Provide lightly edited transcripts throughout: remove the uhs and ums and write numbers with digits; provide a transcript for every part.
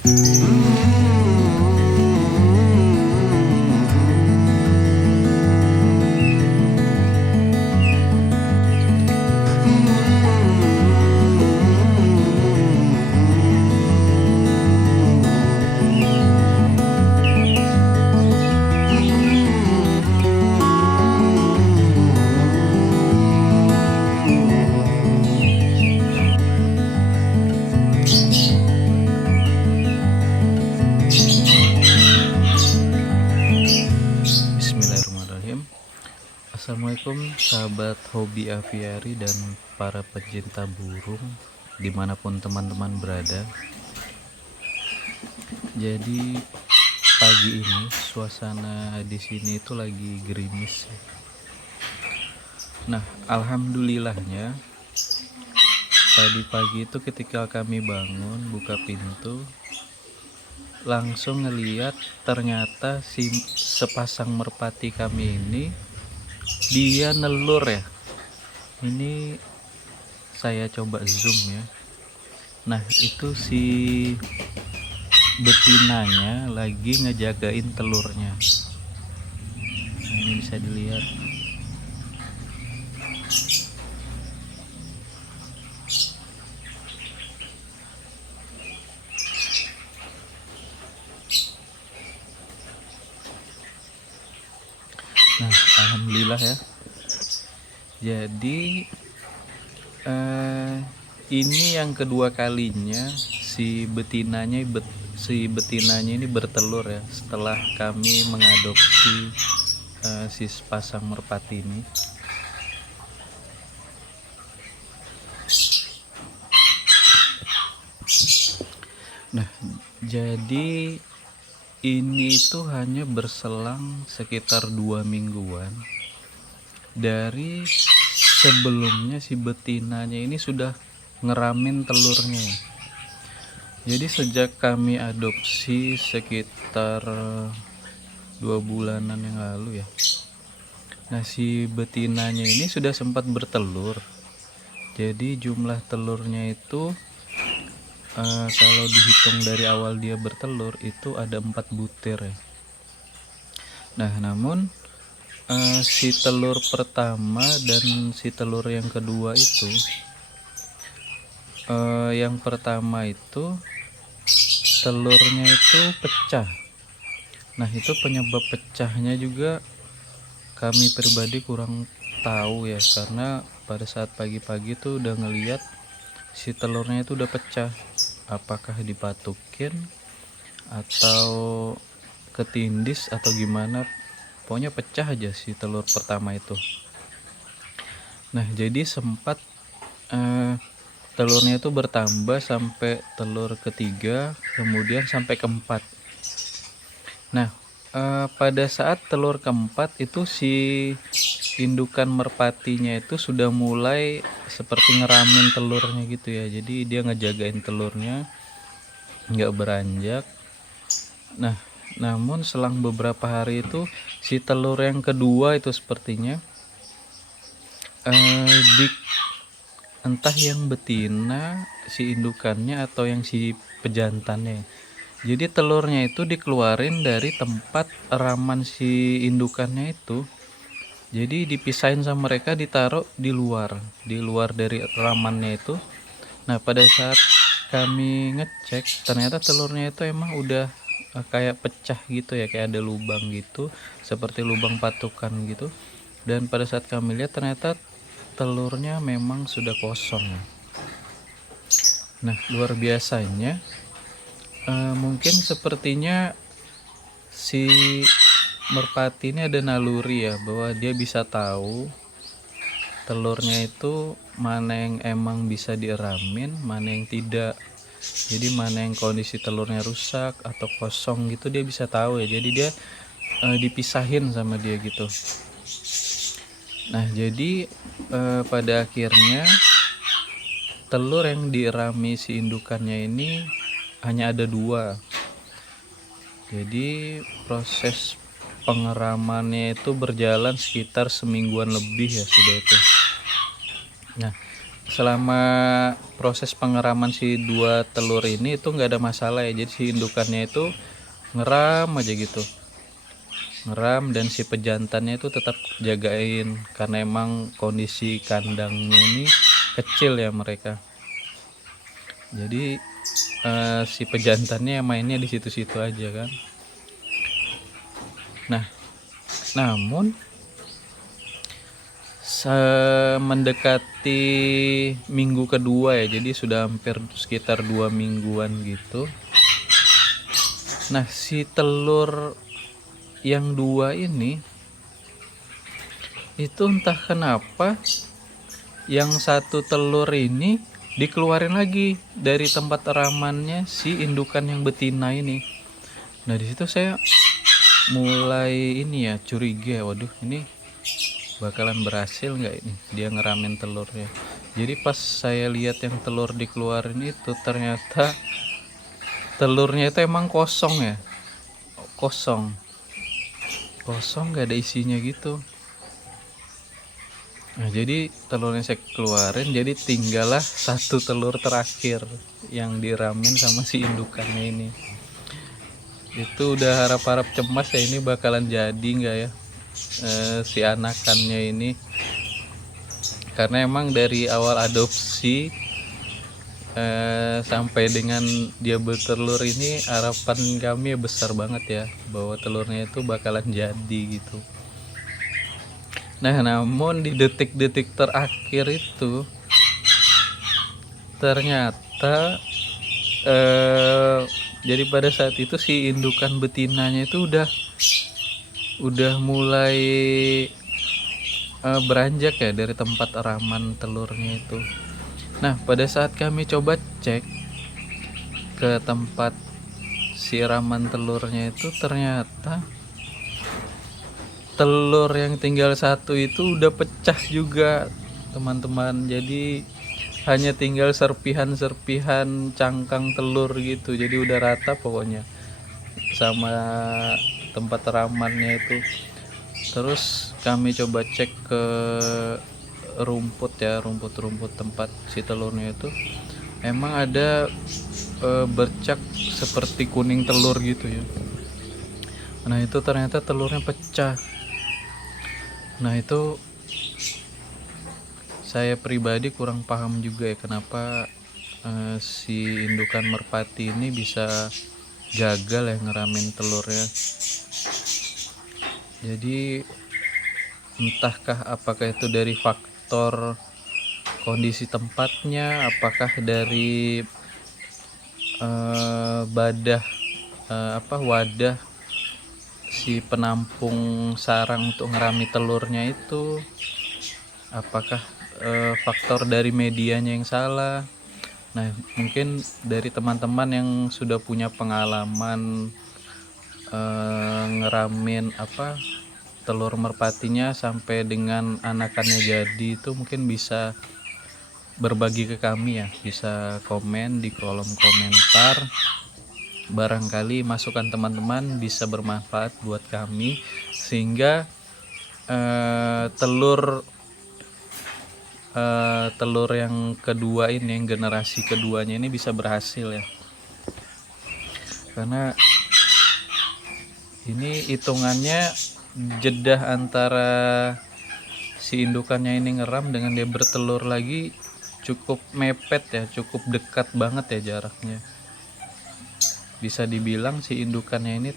Bismillahirrahmanirrahim. Assalamualaikum sahabat hobi aviari dan para pecinta burung dimanapun teman-teman berada. Jadi pagi ini suasana di sini itu lagi gerimis. Nah, alhamdulillahnya tadi pagi itu ketika kami bangun buka pintu, langsung ngeliat ternyata si sepasang merpati kami ini dia nelur ya. Ini saya coba zoom ya. Nah, itu si betinanya lagi ngejagain telurnya. Nah, ini bisa dilihat. Nah, alhamdulillah ya. Jadi ini yang kedua kalinya si betinanya ini bertelur ya, setelah kami mengadopsi si sepasang merpati ini. Nah, jadi ini itu hanya berselang sekitar 2 mingguan dari sebelumnya si betinanya ini sudah ngeramin telurnya. Jadi sejak kami adopsi sekitar 2 bulanan yang lalu ya. Nah, si betinanya ini sudah sempat bertelur. Jadi jumlah telurnya itu kalau dihitung dari awal dia bertelur itu ada 4 butir ya. Nah, namun si telur pertama dan si telur yang kedua itu yang pertama itu telurnya itu pecah. Nah, itu penyebab pecahnya juga kami pribadi kurang tahu ya, karena pada saat pagi-pagi tuh udah ngeliat si telurnya itu udah pecah. Apakah dipatukin atau ketindis atau gimana, pokoknya pecah aja si telur pertama itu. Nah, jadi sempat telurnya itu bertambah sampai telur ketiga, kemudian sampai keempat. Nah, pada saat telur keempat itu si indukan merpatinya itu sudah mulai seperti ngeramin telurnya gitu ya. Jadi dia ngejagain telurnya nggak beranjak. Nah, namun selang beberapa hari itu si telur yang kedua itu sepertinya entah yang betina si indukannya atau yang si pejantannya. Jadi telurnya itu dikeluarin dari tempat raman si indukannya itu. Jadi dipisahin sama mereka, ditaruh di luar dari ramannya itu. Nah, pada saat kami ngecek ternyata telurnya itu emang udah kayak pecah gitu ya, kayak ada lubang gitu, seperti lubang patukan gitu. Dan pada saat kami lihat ternyata telurnya memang sudah kosong. Nah, luar biasanya mungkin sepertinya si merpati ini ada naluri ya, bahwa dia bisa tahu telurnya itu mana yang emang bisa dieramin, mana yang tidak. Jadi mana yang kondisi telurnya rusak atau kosong gitu dia bisa tahu ya. Jadi dia dipisahin sama dia gitu. Nah, jadi pada akhirnya telur yang dierami si indukannya ini hanya ada 2. Jadi proses pengeramannya itu berjalan sekitar semingguan lebih ya sudah itu. Nah, selama proses pengeraman si dua telur ini itu nggak ada masalah ya. Jadi si indukannya itu ngeram aja gitu, ngeram, dan si pejantannya itu tetap jagain karena emang kondisi kandangnya ini kecil ya mereka. Jadi si pejantannya mainnya di situ-situ aja kan. Nah, namun mendekati minggu kedua ya, jadi sudah hampir sekitar 2 mingguan gitu. Nah, si telur yang dua ini itu entah kenapa yang satu telur ini dikeluarin lagi dari tempat eramannya si indukan yang betina ini. Nah, di situ saya mulai ini ya curiga, waduh ini bakalan berhasil nggak ini dia ngeramin telurnya. Jadi pas saya lihat yang telur dikeluarin itu ternyata telurnya itu emang kosong ya, kosong nggak ada isinya gitu. Nah, jadi telurnya saya keluarin, jadi tinggallah satu telur terakhir yang diramin sama si indukannya ini. Itu udah harap-harap cemas ya, ini bakalan jadi nggak ya si anakannya ini, karena emang dari awal adopsi sampai dengan dia bertelur ini harapan kami besar banget ya bahwa telurnya itu bakalan jadi gitu. Nah, namun di detik-detik terakhir itu ternyata jadi pada saat itu si indukan betinanya itu udah mulai beranjak ya dari tempat eraman telurnya itu. Nah, pada saat kami coba cek ke tempat siraman telurnya itu, ternyata telur yang tinggal satu itu udah pecah juga teman-teman. Jadi hanya tinggal serpihan-serpihan cangkang telur gitu, jadi udah rata pokoknya sama tempat eramannya itu. Terus kami coba cek ke rumput ya, rumput tempat si telurnya itu, emang ada bercak seperti kuning telur gitu ya. Nah, itu ternyata telurnya pecah. Nah, itu saya pribadi kurang paham juga ya kenapa si indukan merpati ini bisa gagal ya ngeramin telurnya. Jadi entahkah apakah itu dari faktor kondisi tempatnya, apakah dari wadah si penampung sarang untuk ngerami telurnya itu, apakah faktor dari medianya yang salah. Nah, mungkin dari teman-teman yang sudah punya pengalaman ngeramin telur merpatinya sampai dengan anakannya jadi, itu mungkin bisa berbagi ke kami ya, bisa komen di kolom komentar. Barangkali masukan teman-teman bisa bermanfaat buat kami sehingga telur yang kedua ini, yang generasi keduanya ini bisa berhasil ya. Karena ini hitungannya jeda antara si indukannya ini ngeram dengan dia bertelur lagi cukup mepet ya, cukup dekat banget ya jaraknya. Bisa dibilang si indukannya ini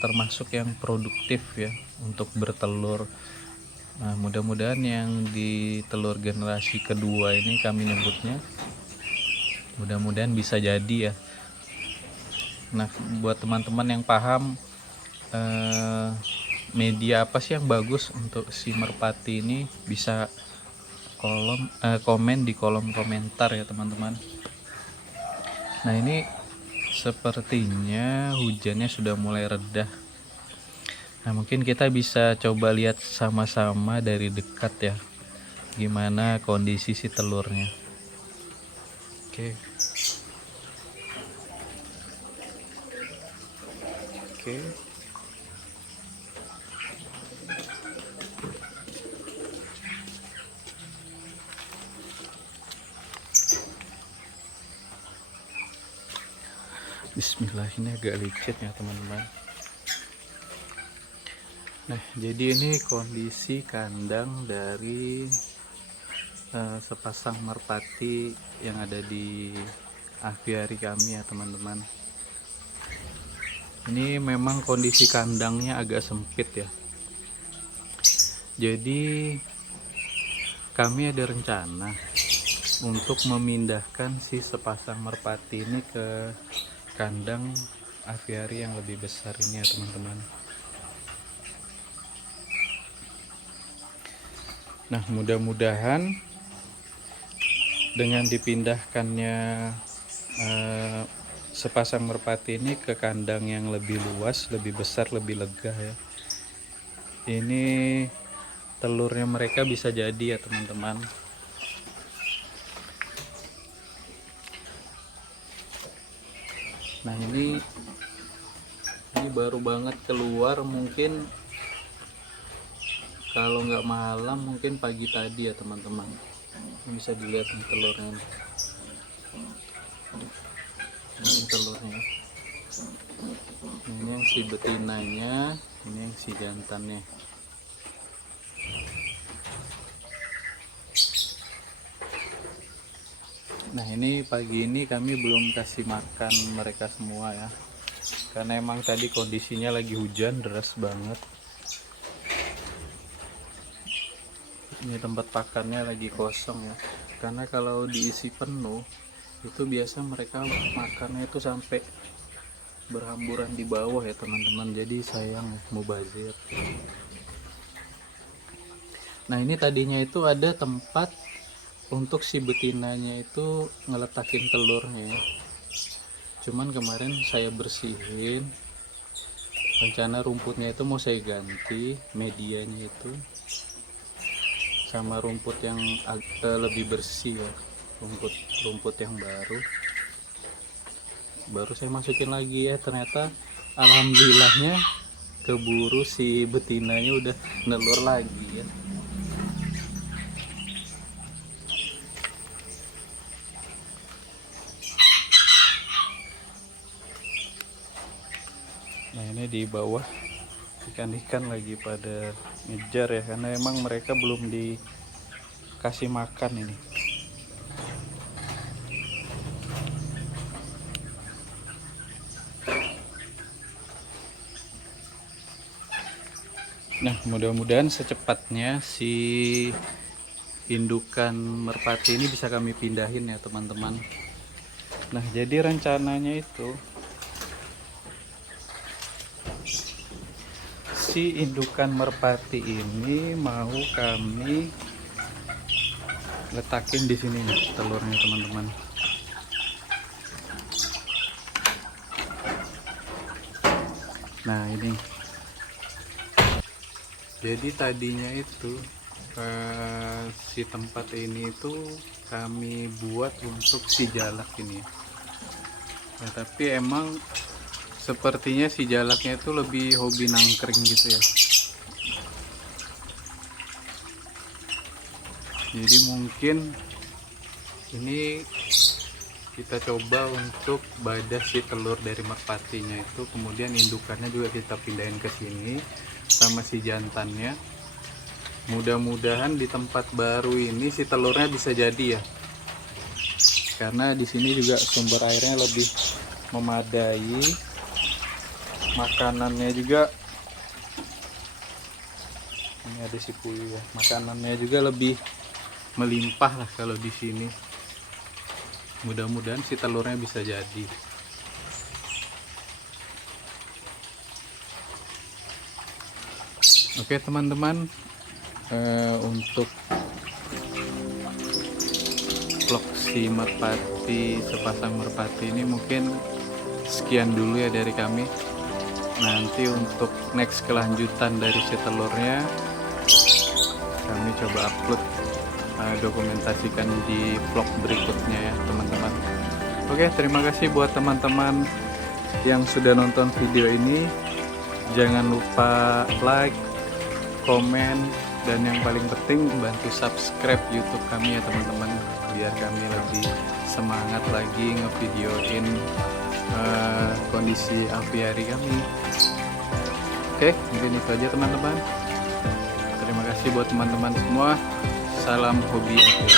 termasuk yang produktif ya untuk bertelur. Nah, mudah-mudahan yang di telur generasi kedua ini kami nyebutnya, mudah-mudahan bisa jadi ya. Nah, buat teman-teman yang paham media apa sih yang bagus untuk si merpati ini, bisa komen di kolom komentar ya teman-teman. Nah, ini sepertinya hujannya sudah mulai reda. Nah, mungkin kita bisa coba lihat sama-sama dari dekat ya gimana kondisi si telurnya. Oke. Bismillah, ini agak licin ya teman-teman. Nah, jadi ini kondisi kandang dari sepasang merpati yang ada di aviari kami ya teman-teman. Ini memang kondisi kandangnya agak sempit ya. Jadi kami ada rencana untuk memindahkan si sepasang merpati ini ke kandang aviari yang lebih besar ini ya teman-teman. Nah, mudah-mudahan dengan dipindahkannya sepasang merpati ini ke kandang yang lebih luas, lebih besar, lebih lega ya. Ini telurnya mereka bisa jadi ya teman-teman. Nah, ini baru banget keluar, mungkin kalau nggak malam mungkin pagi tadi ya teman-teman. Bisa dilihat nih telurnya nih. Ini telurnya. Nah, ini yang si betinanya, ini yang si jantannya. Nah, ini pagi ini kami belum kasih makan mereka semua ya, karena emang tadi kondisinya lagi hujan deras banget. Ini tempat pakannya lagi kosong ya, karena kalau diisi penuh itu biasa mereka makannya itu sampai berhamburan di bawah ya teman-teman. Jadi sayang, mubazir. Nah, ini tadinya itu ada tempat untuk si betinanya itu ngeletakin telurnya ya. Cuman kemarin saya bersihin, rencana rumputnya itu mau saya ganti medianya itu sama rumput yang lebih bersih ya, rumput yang baru saya masukin lagi ya. Ternyata alhamdulillahnya keburu si betinanya udah nelur lagi ya. Nah, ini di bawah ikan-ikan lagi pada ngejar ya, karena emang mereka belum dikasih makan ini. Nah, mudah-mudahan secepatnya si indukan merpati ini bisa kami pindahin ya teman-teman. Nah, jadi rencananya itu si indukan merpati ini mau kami letakin di sini nih telurnya teman-teman. Nah, ini jadi tadinya itu si tempat ini itu kami buat untuk si jalak ini ya, tapi emang sepertinya si jalaknya itu lebih hobi nangkring gitu ya. Jadi mungkin ini kita coba untuk badas si telur dari merpatinya itu, kemudian indukannya juga kita pindahin ke sini sama si jantannya. Mudah-mudahan di tempat baru ini si telurnya bisa jadi ya, karena di sini juga sumber airnya lebih memadai, makanannya juga ini ada si puyuh ya, makanannya juga lebih melimpah lah kalau di sini. Mudah-mudahan si telurnya bisa jadi. Oke teman-teman, untuk vlog si merpati, sepasang merpati ini mungkin sekian dulu ya dari kami. Nanti untuk next kelanjutan dari si telurnya kami coba upload, dokumentasikan di vlog berikutnya ya teman-teman. Oke, terima kasih buat teman-teman yang sudah nonton video ini. Jangan lupa like, komen, dan yang paling penting bantu subscribe YouTube kami ya teman-teman, biar kami lebih semangat lagi ngevideoin kondisi aviari kami. Oke, mungkin itu aja teman-teman. Terima kasih buat teman-teman semua. Salam hobi aviari.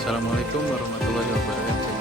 Assalamualaikum warahmatullahi wabarakatuh.